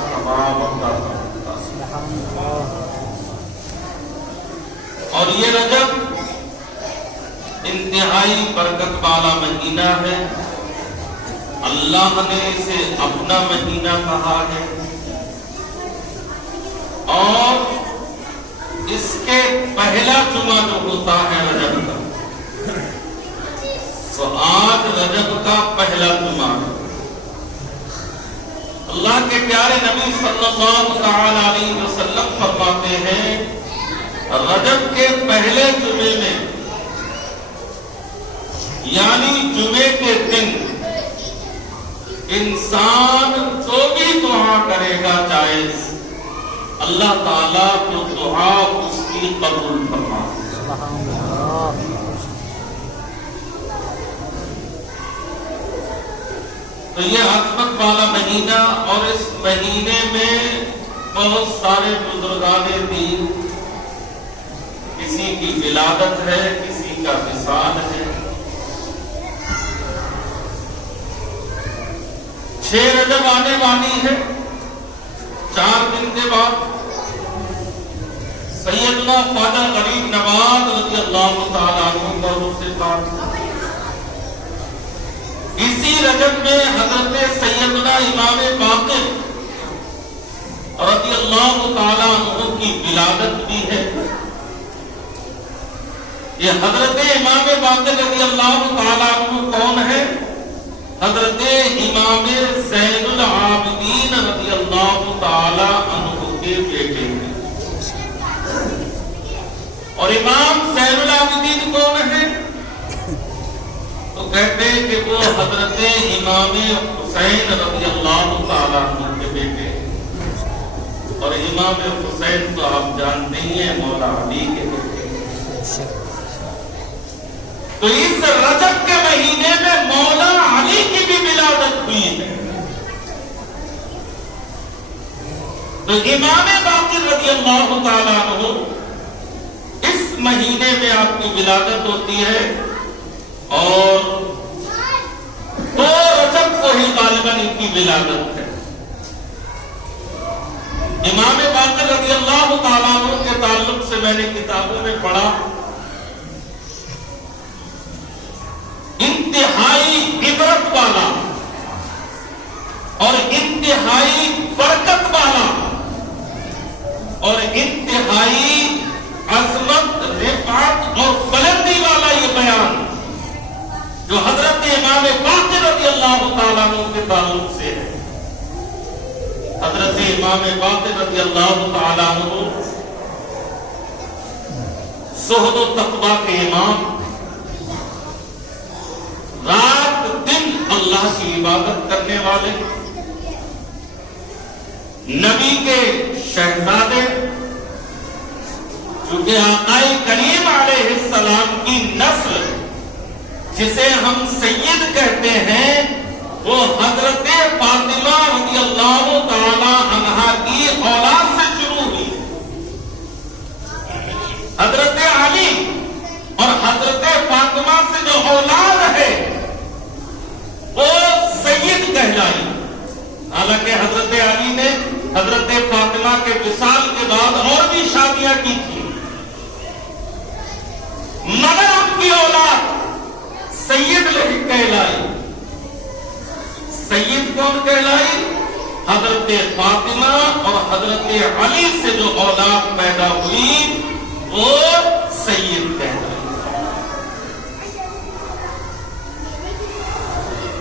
ثواب عطا فرماتا ہے۔ اور یہ رجب انتہائی برکت والا مہینہ ہے، اللہ نے اسے اپنا مہینہ کہا ہے، اور اس کے پہلا جمعہ جو ہوتا ہے رجب کا، تو آج رجب کا پہلا جمعہ ہے۔ اللہ کے پیارے نبی صلی اللہ تعالی علیہ وسلم فرماتے ہیں رجب کے پہلے جمعے میں، یعنی جمعے کے دن، انسان جو بھی دعا کرے گا جائز، اللہ تعالیٰ جو دعا اس کی قبول فرمائے۔ تو یہ عظمت والا مہینہ، اور اس مہینے میں بہت سارے بزرگان دین، کسی کی ولادت ہے، کسی کا وصال ہے۔ 6 رجب آنے والی ہے، 4 دن کے بعد سیدنا خواجہ غریب نواز رضی اللہ تعالیٰ عنہ کا روز پاک۔ اسی رجب میں حضرت سیدنا امام باقر رضی اللہ تعالیٰ عنہ کی ولادت بھی ہے۔ یہ حضرت امام باقر رضی اللہ تعالیٰ عنہ کون ہے؟ حضرت امام زین العابدین رضی اللہ تعالی عنہ کے بیٹے ہیں۔ اور امام زین العابدین کون ہے؟ تو کہتے ہیں کہ وہ حضرت امام حسین رضی اللہ تعالی عنہ کے بیٹے ہیں، اور امام حسین تو آپ جانتے ہی ہیں مولا علی کے بیٹے ہیں۔ تو اس رجب کے مہینے میں مولا علی کی بھی ولادت ہوئی ہے۔ تو امام باقر رضی اللہ تعالیٰ عنہ اس مہینے میں آپ کی ولادت ہوتی ہے، اور 2 رجب کو ہی غالباً ان کی ولادت ہے۔ امام باقر رضی اللہ تعالیٰ عنہ کے تعلق سے میں نے کتابوں میں پڑھا، انتہائی عبرت والا اور انتہائی برکت والا اور انتہائی عظمت، رفعت اور بلندی والا یہ بیان جو حضرت امام باقر رضی اللہ تعالیٰ عنہ کے تعلق سے ہے۔ حضرت امام باقر رضی اللہ تعالیٰ عنہ زہد و تقویٰ کے امام، رات دن اللہ کی عبادت کرنے والے، نبی کے شہزادے، چونکہ آقا کریم علیہ السلام کی نسل جسے ہم سید کہتے ہیں وہ حضرت فاطمہ رضی اللہ تعالی عنہا کی اولاد سے شروع ہوئی۔ حضرت علی اور حضرت فاطمہ سے جو اولاد ہے وہ سید کہلائی۔ حالانکہ حضرت علی نے حضرت فاطمہ کے وصال کے بعد اور بھی شادیاں کی تھی، مگر ان کی اولاد سید نہیں کہلائی۔ سید کون کہلائی؟ حضرت فاطمہ اور حضرت علی سے جو اولاد پیدا ہوئی وہ سید کہلائی۔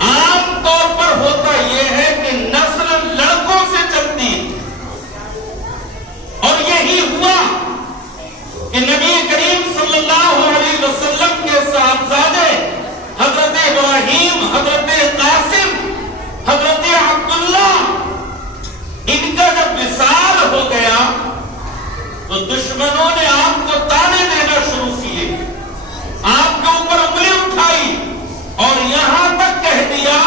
عام طور پر ہوتا یہ ہے کہ نسل لڑکوں سے چلتی، اور یہی ہوا کہ نبی کریم صلی اللہ علیہ وسلم کے صاحبزادے حضرت ابراہیم، حضرت قاسم، حضرت عبداللہ، ان کا جب وصال ہو گیا تو دشمنوں نے آپ کو تانے دینا شروع کیے، آپ کے اوپر انگلی اٹھائی اور یہاں تک کہہ دیا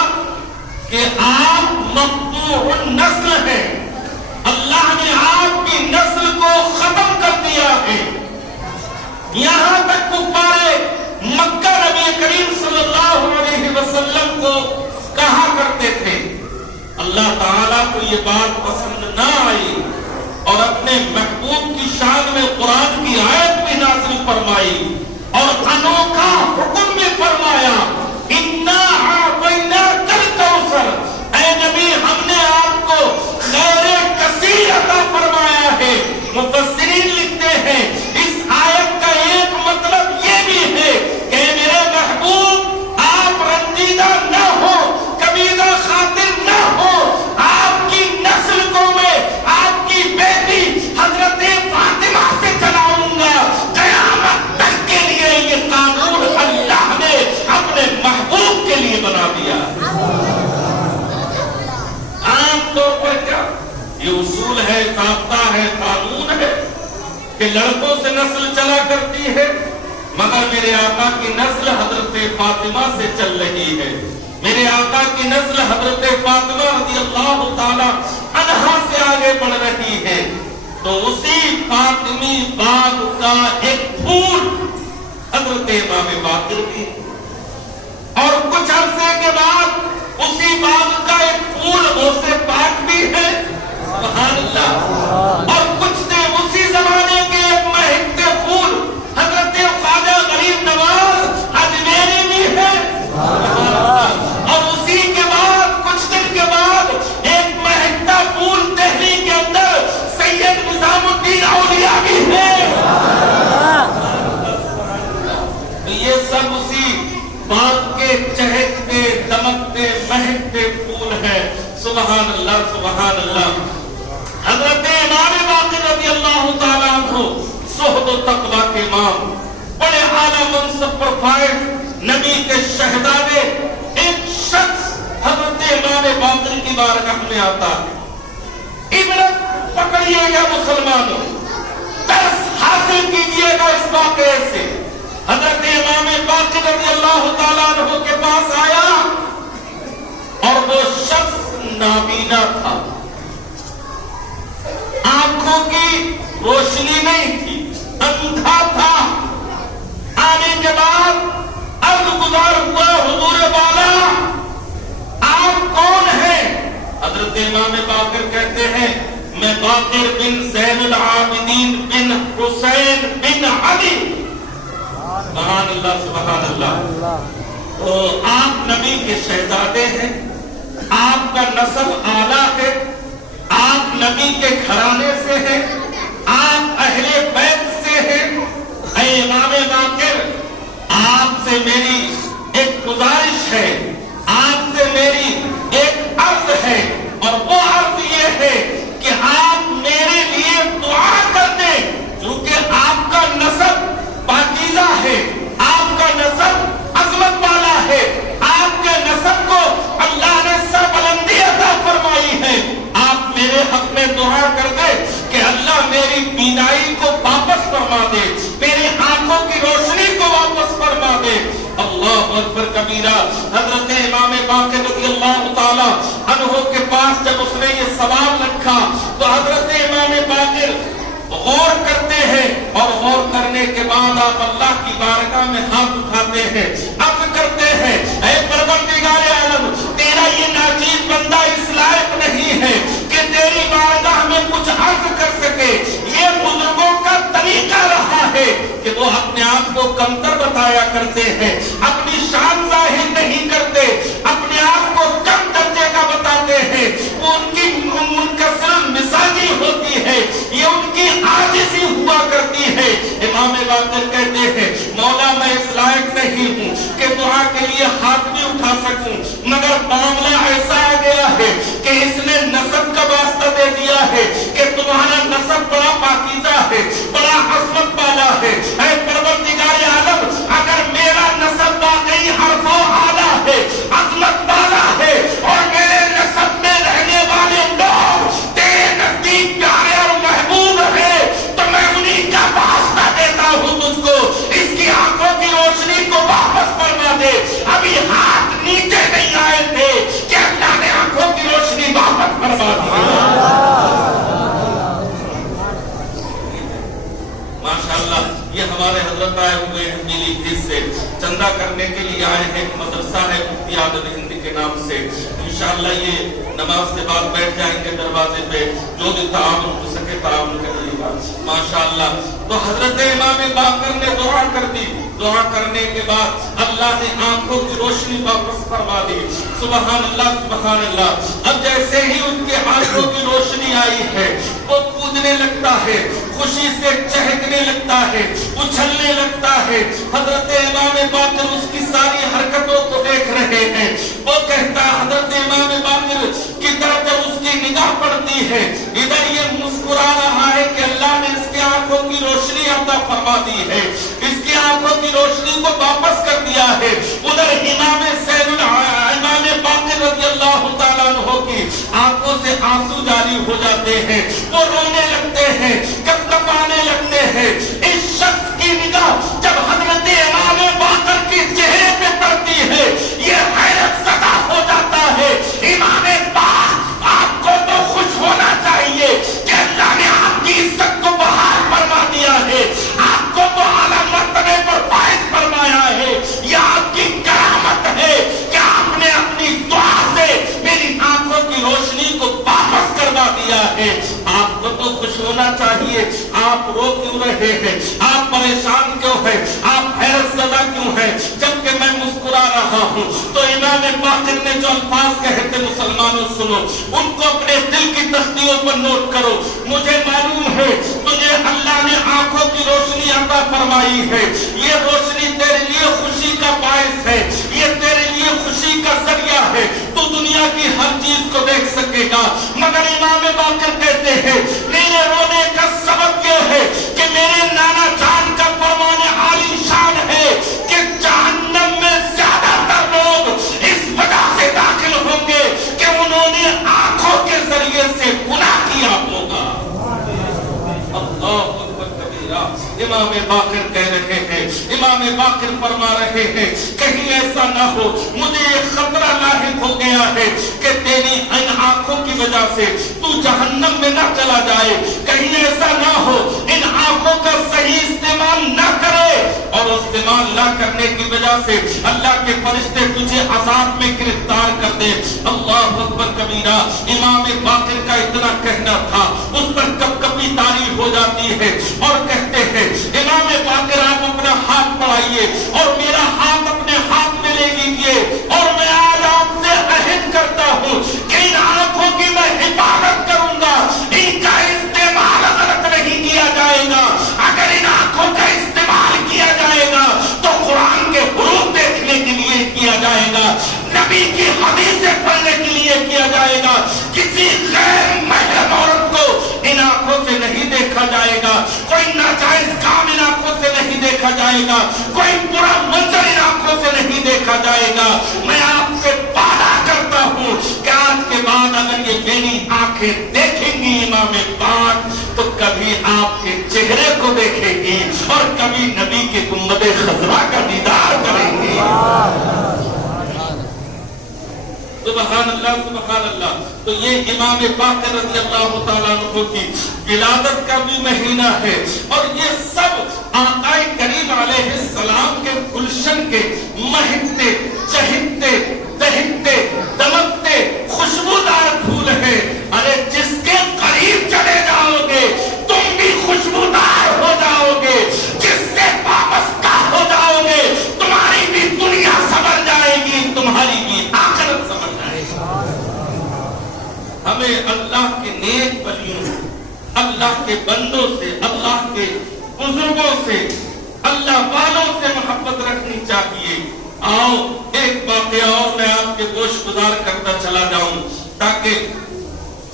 کہ آپ مقطوع النسل ہیں، اللہ نے آپ کی نسل کو ختم کر دیا ہے۔ یہاں تک کفار مکہ نبی کریم صلی اللہ علیہ وسلم کو کہا کرتے تھے، اللہ تعالیٰ کو یہ بات پسند نہ آئی اور اپنے محبوب کی شان میں قرآن کی آیت بھی نازل فرمائی اور انوکھا حکم بھی فرمایا، اِنَّا أَعْطَيْنَاكَ الْكَوْثَرَ، اے نبی ہم نے آپ کو خیر کثیر عطا فرمایا ہے۔ مفسرین لکھتے ہیں اس آیت کا ایک مطلب یہ بھی ہے کہ میرے محبوب آپ رنجیدہ نہ ہو، کبیدہ خاطر نہ ہو، آپ کی نسل کو میں آپ کی بیٹی حضرت فاطمہ سے چلاؤں گا۔ قیامت تک کے لیے یہ قانون اللہ نے اپنے محبوب کے لیے بنا دیا۔ عام طور پر کیا یہ اصول ہے، ضابطہ ہے، قانون ہے کہ لڑکوں سے نسل چلا کرتی ہے، مگر میرے آقا کی نسل حضرت فاطمہ سے چل رہی ہے۔ میرے آقا کی نسل حضرت فاطمہ رضی اللہ تعالی عنہا سے آگے بڑھ رہی ہے۔ تو اسی فاطمی باغ کا ایک پھول حضرت امام باقر بھی، اور کچھ عرصے کے بعد اسی باغ کا ایک پھول غوث پاک بھی ہے، سبحان اللہ، اور کچھ دن اسی زمانے کے ایک مہکتے پھول حضرت خواجہ غریب نواز اجمیری بھی ہے، اور اسی کے بعد کچھ دن کے بعد ایک مہکتا پھول دہلی کے اندر سید نظام الدین اولیاء بھی ہے۔ یہ سب اسی باغ کے چہکتے دمکتے مہکتے پھول ہیں، سبحان اللہ سبحان اللہ۔ حضرت امام باقر رضی اللہ تعالیٰ عنہ زہد و تقویٰ کے امام، بڑے اعلیٰ منصب پر فائز نبی کے شہزادے، ایک شخص حضرت امام باقر کی بارگاہ میں آتا ہے۔ عبرت پکڑیے گا مسلمانوں، درس حاصل کیجئے گا اس واقعے سے۔ حضرت امام باقر رضی اللہ تعالیٰ عنہ کے پاس آیا اور وہ شخص نابینا تھا، آنکھوں کی روشنی نہیں تھی، اندھا تھا۔ آنے کے بعد عرض گزار ہوا، حضور والا آپ کون ہیں؟ حضرت امام باقر کہتے ہیں میں باقر بن زین العابدین بن حسین بن علی، سبحان اللہ سبحان اللہ۔ تو آپ نبی کے شہزادے ہیں، آپ کا نسب اعلیٰ ہے، آپ نبی کے گھرانے سے ہیں، آپ اہل بیت سے ہیں۔ اے امام باقر، آپ سے میری ایک گزارش ہے، آپ سے میری ایک عرض ہے، اور وہ عرض یہ ہے کہ آپ میرے لیے دعا کر دیں، کیونکہ آپ کا نسب پاکیزہ ہے، آپ کا نسب عظمت والا ہے، آپ کے نسب کو اللہ نے سربلندی عطا فرمائی ہے۔ آپ میرے حق میں دعا کر دے کہ اللہ میری بینائی کو واپس فرما دے، میری آنکھوں کی روشنی کو واپس فرما دے۔ اللہ اکبر کبیرہ۔ حضرت امام باقر رضی اللہ تعالی عنہ کے پاس جب اس نے یہ سوال رکھا تو حضرت امام باقر غور کرتے ہیں، اور غور کرنے کے بعد آپ اللہ کی بارگاہ میں ہاتھ اٹھاتے ہیں، عرض کرتے ہیں اے پروردگار عالم، تیرا یہ ناچیز بندہ اس لائق نہیں ہے کہ تیری بارگاہ میں کچھ عرض کر سکے۔ یہ بزرگوں کا طریقہ رہا ہے کہ وہ اپنے آپ کو کمتر بتایا کرتے ہیں، اپنی شان ظاہر نہیں کرتے، اپنے آپ کو کم درجے کا بتاتے ہیں، وہ ان کی منکسر مزاجی ہوتی ہے، یہ ان کی عاجزی ہوا کرتی ہے۔ امام باقر کہتے ہیں مولا میں اس لائق نہیں ہوں کہ دعا کے لیے ہاتھ بھی اٹھا سکوں، مگر معاملہ ایسا آ گیا ہے کہ اس نے نسب کا واسطہ دے دیا ہے کہ تمہارا نسب بڑا پاکیزہ ہے، بڑا عظمت والا ہے۔ اے پروردگار عالم، اگر میرا نسب واقعی حرف و اعلیٰ ہے، عظمت والا ہے، اور میرے نسب میں رہنے والے لوگ تیرے نزدیک پیارے اور محبوب ہیں، تو میں انہیں کا واسطہ دیتا ہوں تجھ کو، اس کی آنکھوں کی روشنی کو واپس فرما دے۔ ابھی ہاتھ نیچے نہیں آئے تھے کہ اللہ نے آنکھوں کی روشنی واپس فرما دی۔ ماشاءاللہ، یہ ہمارے حضرت آئے ہوئے ہیں پیلی بھیت سے، چندہ کرنے کے لیے آئے ہیں، ایک مدرسہ ہے مفتی عادل ہند کے نام سے، انشاءاللہ یہ نماز کے بعد بیٹھ جائیں گے دروازے پہ، جو بھی تعاون ہو سکے تعاون کریے گا ماشاءاللہ۔ تو حضرت امام باقر نے دعا کر دی، دعا کرنے کے بعد اللہ نے آنکھوں کی روشنی واپس فرما دی، سبحان اللہ سبحان اللہ۔ اب جیسے ہی ان کے آنکھوں کی روشنی آئی ہے وہ کودنے لگتا ہے، خوشی سے چہکنے لگتا ہے، اچھلنے لگتا ہے۔ حضرت امام باقر اس کی ساری حرکتوں کو دیکھ رہے ہیں، وہ کہتا ہے حضرت امام باقر کی طرف جب اس کی نگاہ پڑتی ہے ادھر یہ مسکرا رہا ہے کہ اللہ نے اس کی آنکھوں کی روشنی عطا فرما دی ہے، اس کی آنکھوں کی روشنی کو واپس کر دیا ہے۔ ادھر امام باقر رضی اللہ تعالیٰ عنہ کی آنکھوں سے آنسو جاری ہو جاتے ہیں، وہ رونے لگتے ہیں، کب کپانے لگتے ہیں۔ اس شخص کی نگاہ جب حضرت امام باقر کی چہرے پہ پڑتی ہے یہ حیرت زدہ ہو جاتا ہے۔ امام باقر آپ کو تو خوش ہونا چاہیے کہ اللہ نے آپ کی عزت کو بحال فرما دیا ہے، آپ کو تو اعلیٰ مرتبے پر فائز فرمایا ہے، یہ آپ کی کرامت ہے کہ آپ نے اپنی دعا سے میری آنکھوں کی روشنی کو واپس کروا دیا ہے۔ آپ کو تو خوش ہونا چاہیے، آپ رو کیوں رہے ہیں؟ آپ پریشان کیوں ہیں؟ آپ حیرت زدہ کیوں ہیں جبکہ میں مسکرا رہا ہوں؟ تو امام باقر نے جو الفاظ کہے تھے مسلمانوں سنو، ان کو اپنے دل کی تختیوں پر نوٹ کرو۔ مجھے معلوم ہے تجھے اللہ نے آنکھوں کی روشنی عطا فرمائی ہے، یہ روشنی تیرے لیے خوشی کا باعث ہے، یہ تیرے لیے خوشی کا ذریعہ ہے، تو دنیا کی ہر چیز کو دیکھ سکے گا۔ مگر امام باقر کہتے ہیں میرے رونے کا سبب یہ ہے کہ میرے نانا جان کا فرمان عالی شان ہے کہ جہنم میں زیادہ تر لوگ اس وجہ سے داخل ہوں گے کہ انہوں نے آنکھوں کے ذریعے سے گناہ کیا ہوگا۔ اللہ اکبر کبیرہ۔ امام باقر کہہ رہے ہیں، امام باقر فرما رہے ہیں کہیں ایسا نہ ہو مجھے یہ خطرہ لاحق ہو گیا ہے کہ تیری ان آنکھوں کی وجہ سے تو جہنم میں نہ چلا جائے، کہیں ایسا نہ ہو ان آنکھوں کا صحیح استعمال نہ کرے اور استعمال نہ کرنے کی وجہ سے اللہ کے فرشتے تجھے عذاب میں گرفتار کر دے۔ اللہ اکبر کبیرہ۔ امام باقر کا اتنا کہنا تھا، اس پر کب کبھی تاریخ ہو جاتی ہے اور کہتے ہیں امام باقر آپ اپنا ہاتھ بڑھائیے اور میرا ہاتھ اپنے ہاتھ میں لے لیجیے اور میں آج آپ سے عہد کرتا ہوں کہ ان آنکھوں کی میں حفاظت کروں گا، ان کا استعمال غلط نہیں کیا جائے گا۔ اگر ان آنکھوں کا استعمال کیا جائے گا تو قرآن کے حروف دیکھنے کے لیے کیا جائے گا، نبی کی حدیثیں پڑھنے کے لیے کیا جائے گا، کسی غیر محرم عورت کو ان آنکھوں سے نہیں دیکھا جائے گا، کوئی ناجائز کام ان آنکھوں سے نہیں دیکھا جائے گا، کوئی برا منظر ان آنکھوں سے نہیں دیکھا جائے گا۔ میں آپ سے وعدہ کرتا ہوں کہ آج کے بعد اگر یہ میری آنکھیں دیکھیں گی امام پاک تو کبھی آپ کے چہرے کو دیکھیں گی اور کبھی نبی کے گنبد خضرا کا دیدار کریں گی۔ سبحان اللہ سبحان اللہ۔ تو یہ امام باقر رضی اللہ تعالیٰ عنہ کی ولادت کا بھی مہینہ ہے اور یہ سب آقا کریم علیہ السلام کے گلشن کے مہکتے چہکتے دہکتے دمکتے خوشبودار پھول ہیں۔ ارے جس کے قریب چلے جاؤ گے تم بھی خوشبودار ہو جاؤ گے، جس سے وابستہ ہو جاؤ گے تمہاری بھی دنیا سنور جائے گی، تمہاری بھی آخرت سنور جائے گی۔ ہمیں اللہ کے نیک ولیوں، اللہ کے بندوں سے، اللہ کے بزرگوں سے، اللہ والوں سے محبت رکھنی چاہیے۔ آؤ ایک واقعہ اور میں آپ کے گوش گزار کرتا چلا جاؤں تاکہ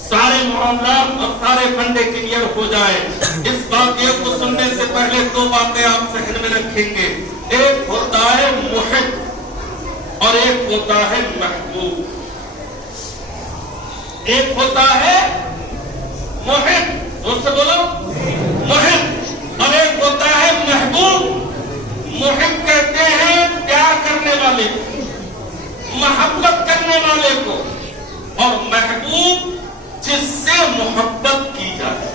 سارے معاملات اور سارے فنڈے کلیئر ہو جائے۔ اس واقعے کو سننے سے پہلے دو باتیں آپ ذہن میں رکھیں گے، ایک ہوتا ہے محب اور ایک ہوتا ہے محبوب۔ ایک ہوتا ہے محب، زور سے بولو، محب، اور ایک ہوتا ہے محبوب۔ محب کہتے ہیں پیار کرنے والے کو، محبت کرنے والے کو، اور محبوب جس سے محبت کی جائے۔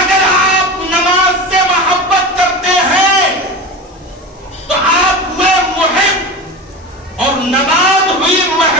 اگر آپ نماز سے محبت کرتے ہیں تو آپ ہوئے محب اور نماز ہوئی محبوب۔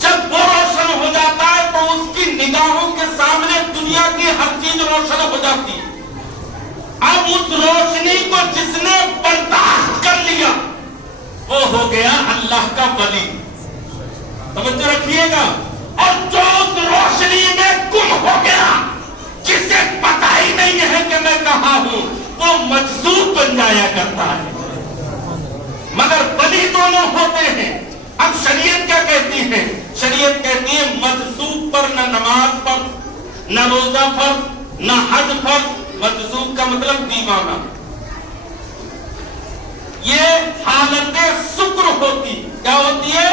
جب وہ روشن ہو جاتا ہے تو اس کی نگاہوں کے سامنے دنیا کی ہر چیز روشن ہو جاتی ہے. اب اس روشنی کو جس نے برداشت کر لیا وہ ہو گیا اللہ کا ولی. توجہ رکھیے گا. اور جو اس روشنی میں گم ہو گیا, جسے پتہ ہی نہیں ہے کہ میں کہاں ہوں, وہ مجذوب بن جایا کرتا ہے. مگر ولی دونوں ہوتے ہیں. اب شریعت کیا کہتی ہے؟ شریعت کہتی ہے مجذوب پر نہ نماز فرض, نہ روزہ فرض, نہ حج فرض. مجذوب کا مطلب دیوانہ. یہ حالت سکر ہوتی. کیا ہوتی ہے؟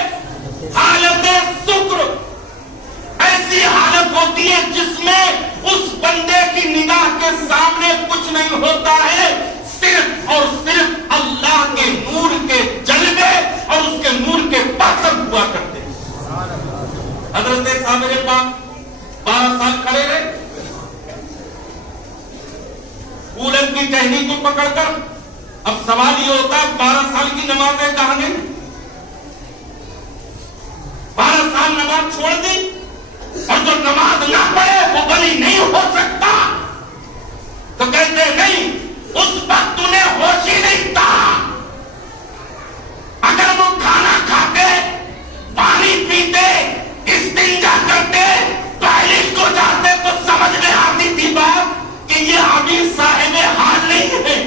حالت سکر. ایسی حالت ہوتی ہے جس میں اس بندے کی نگاہ کے سامنے کچھ نہیں ہوتا ہے, صرف اور صرف اللہ کے نور کے جلوے اور اس کے نور کے پاتر ہوا کرتے ہیں. حضرت صابر پاک 12 سال کھڑے رہے کولر کی ٹہنی کو پکڑ کر. اب سوال یہ ہوتا ہے 12 سال کی نمازیں کہاں گئی؟ 12 سال نماز چھوڑ دی, اور جو نماز نہ پڑھے وہ ولی نہیں ہو سکتا. تو کہتے نہیں, اس وقت انہیں ہوش ہی نہیں تھا. اگر وہ کھانا کھاتے, پانی پیتے, استنجا کرتے, ٹوائلٹ کو جاتے تو سمجھ میں آتی تھی بات کہ یہ ابھی صاحب حال نہیں ہے,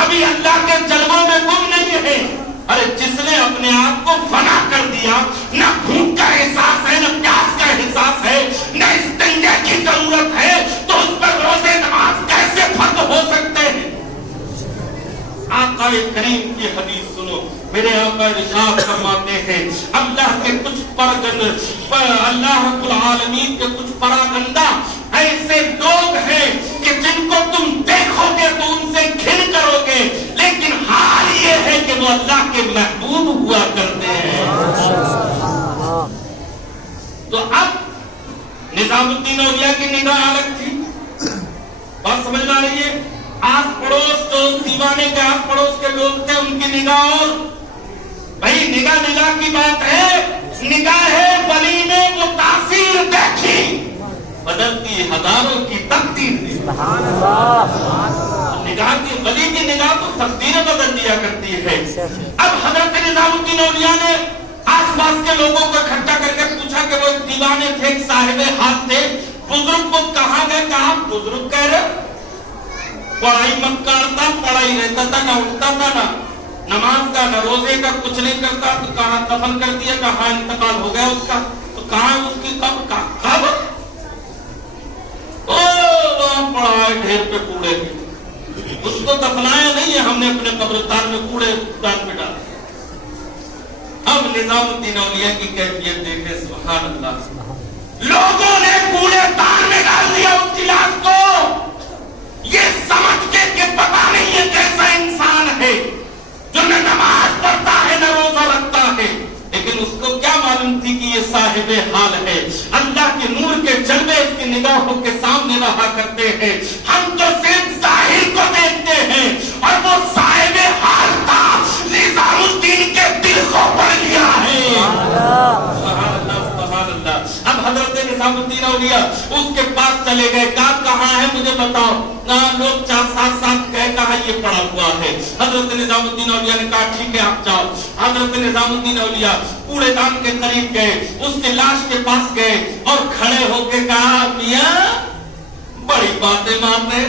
ابھی اللہ کے جلووں میں گم نہیں ہے. ارے جس نے اپنے آپ کو فنا کر دیا, نہ بھوک کا احساس ہے, نہ پیاس کا احساس ہے, نہ استنجا کی ضرورت ہے, تو اس پر روزے نماز کیسے فرض ہو سکتے ہیں؟ آقا کریم کی حدیث سنو. میرے آقا ارشاد فرماتے ہیں اللہ کے کچھ اللہ رب العالمین کے کچھ پراگندہ ایسے لوگ ہیں کہ جن کو تم دیکھو گے تو ان سے گھن کرو گے, لیکن حال یہ ہے کہ وہ اللہ کے محبوب ہوا کرتے ہیں. تو اب نظام الدین اولیاء کی نگاہ الگ تھی. بات سمجھ میں آ رہی ہے؟ آس پڑوس جو دیوانے کے آس پڑوس کے لوگ تھے ان کی نگاہ, اور بھائی نگاہ کی بات ہے. نگاہ ولی نے وہ تاثیر دیکھی, بدلتی ہزاروں کی تقدیر دی. نگاہ کی ولی کی نگاہ تو تقدیریں بدل دیا کرتی ہے. اب حضرت نظام الدین اولیاء نے آس پاس کے لوگوں کو اکٹھا کر کے پوچھا کہ وہ ایک دیوانے تھے, ایک صاحب حال تھے, بزرگ کو کہاں گئے؟ کہاں بزرگ کہہ رہے پڑھائی مت کرتا, پڑھائی رہتا تھا, نہ اٹھتا تھا, نہ نماز کا, نہ روزے کا, کچھ نہیں کرتا. تو کہاں دفن کر دیا, کہاں انتقال ہو گیا اس کا, تو کہاں اس کی کب وہاں پڑا ہے ڈھیر پہ کوڑے کی, اس کو دفنایا نہیں ہے ہم نے, اپنے قبرستان میں کوڑے دان پہ ڈالا. اب نظام الدین اولیاء کی کیفیت دیکھیں, سبحان اللہ. لوگوں نے کوڑے دان میں ڈال دیا اس کی لاش کو, یہ سمجھ کے کہ پتا نہیں ہے کیسا انسان ہے جو نہ نماز پڑھتا ہے نہ روزہ رکھتا ہے, لیکن اس کو کیا معلوم تھی کہ یہ صاحب حال ہے. اللہ کے نور کے جلوے اس کی نگاہوں کے سامنے رہا کرتے ہیں. ہم تو صرف ظاہر کو دیکھتے ہیں, اور وہ صاحب حال تھا, نظام الدین کے دل کو پڑھ لیا ہے. اب حضرت نظام الدین اولیاء اس کے پاس چلے گئے, کہاں ہے مجھے بتاؤ. لوگ 4-7 سال گئے, کہاں یہ پڑا ہوا ہے. حضرت نظام الدین اولیاء نے کہا ٹھیک ہے آپ جاؤ. حضرت نظام الدین اولیاء کوڑے دان کے قریب گئے, اس کے لاش کے پاس گئے اور کھڑے ہو کے کہا میاں بڑی باتیں مارنے,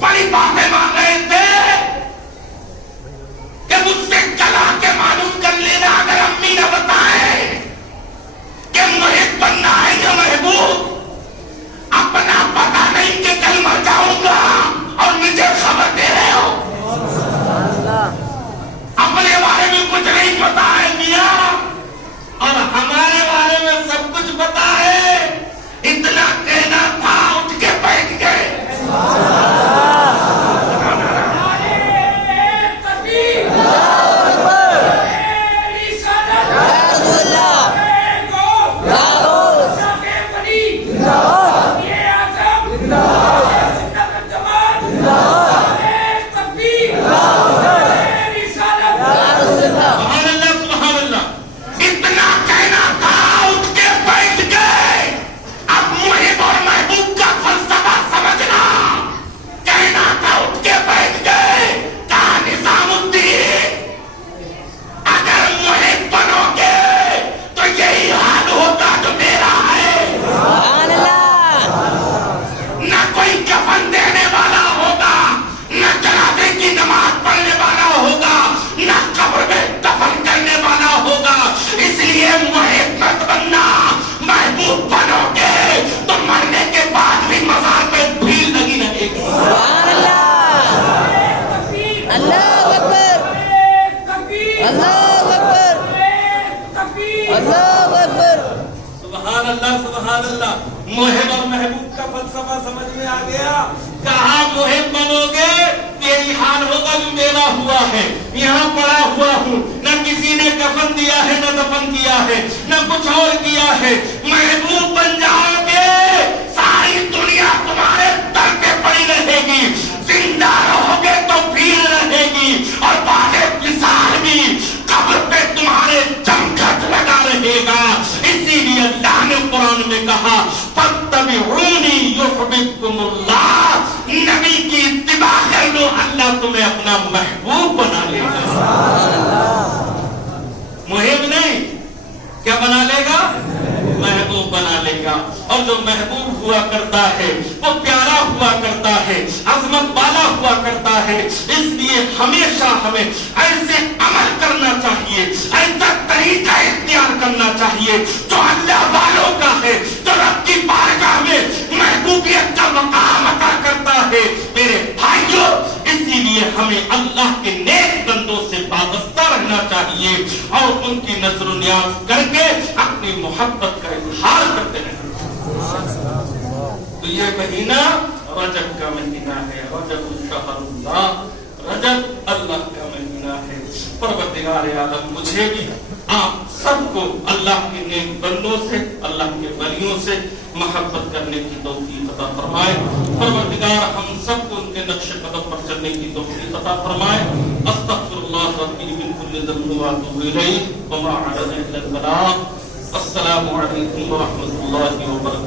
بڑی باتیں مان رہے تھے کہ مجھ سے چلا کے معلوم کر لینا اگر امی نہ بتائے کہ محب بننا ہے یا محبوب. اپنا پتا نہیں کہ کل مر جاؤں گا اور مجھے خبر دے رہے ہو. اپنے بارے میں کچھ نہیں پتا ہے میاں, اور ہمارے بارے میں سب کچھ پتا ہے. اتنا کہنا تھا, اٹھ کے بیٹھ گئے. محب اور محبوب کا فلسفہ سمجھ میں آ گیا؟ کہاں محب بنو گے یہی حال ہوگا جو میرا ہوا ہے، یہاں پڑا ہوا ہوں، نہ کسی نے کفن دیا ہے نہ دفن کیا ہے نہ کچھ اور کیا ہے، محبوب بن جاؤ گے ساری دنیا تمہارے در پہ پڑی رہے گی، زندہ رہو گے تو بھیڑ رہے گی، اور بعد وصال بھی قبر پہ تمہارے چمکھٹ لگا رہے گا۔ اسی لیے اللہ نے قرآن میں کہا فَاتَّبِعُونِي يُحْبِبْكُمُ اللَّهُ، نبی کی اتباع کر لو اللہ تمہیں اپنا محبوب بنا لے گا۔ محب نہیں، کیا بنا لے گا؟ محبوب بنا لے گا۔ اور جو محبوب ہوا کرتا ہے وہ پیارا ہوا کرتا ہے، عظمت والا ہوا کرتا ہے، اس لیے ہمیشہ ہمیں ایسے عمل کرنا چاہیے، ایسا طریقہ اختیار کرنا چاہیے جو اللہ والوں کا ہے، جو رب کی بارگاہ میں محبوبیت کا مقام عطا کرتا ہے۔ میرے بھائیوں، اسی لیے ہمیں اللہ کے نیک بندوں سے وابستہ رہنا چاہیے اور ان کی نظر و نیاز کر کے اپنی محبت کا اظہار کرتے رہنا۔ تو یہ مہینہ رجب کا مہینہ ہے، رجب شہر اللہ، رجب اللہ کا مہینہ ہے۔ پروردگار عالم مجھے بھی آپ سب کو اللہ کے نیک بندوں سے، اللہ کے ولیوں سے محبت کرنے کی توفیق عطا فرمائے۔ پروردگار ہم سب کو ان کے نقش قدم پر چلنے کی توفیق عطا فرمائے۔ استغفر اللہ ربی من کل ذنب واتوب الیہ وما علینا الا البلاغ۔ السلام علیکم ورحمۃ اللہ وبرکاتہ۔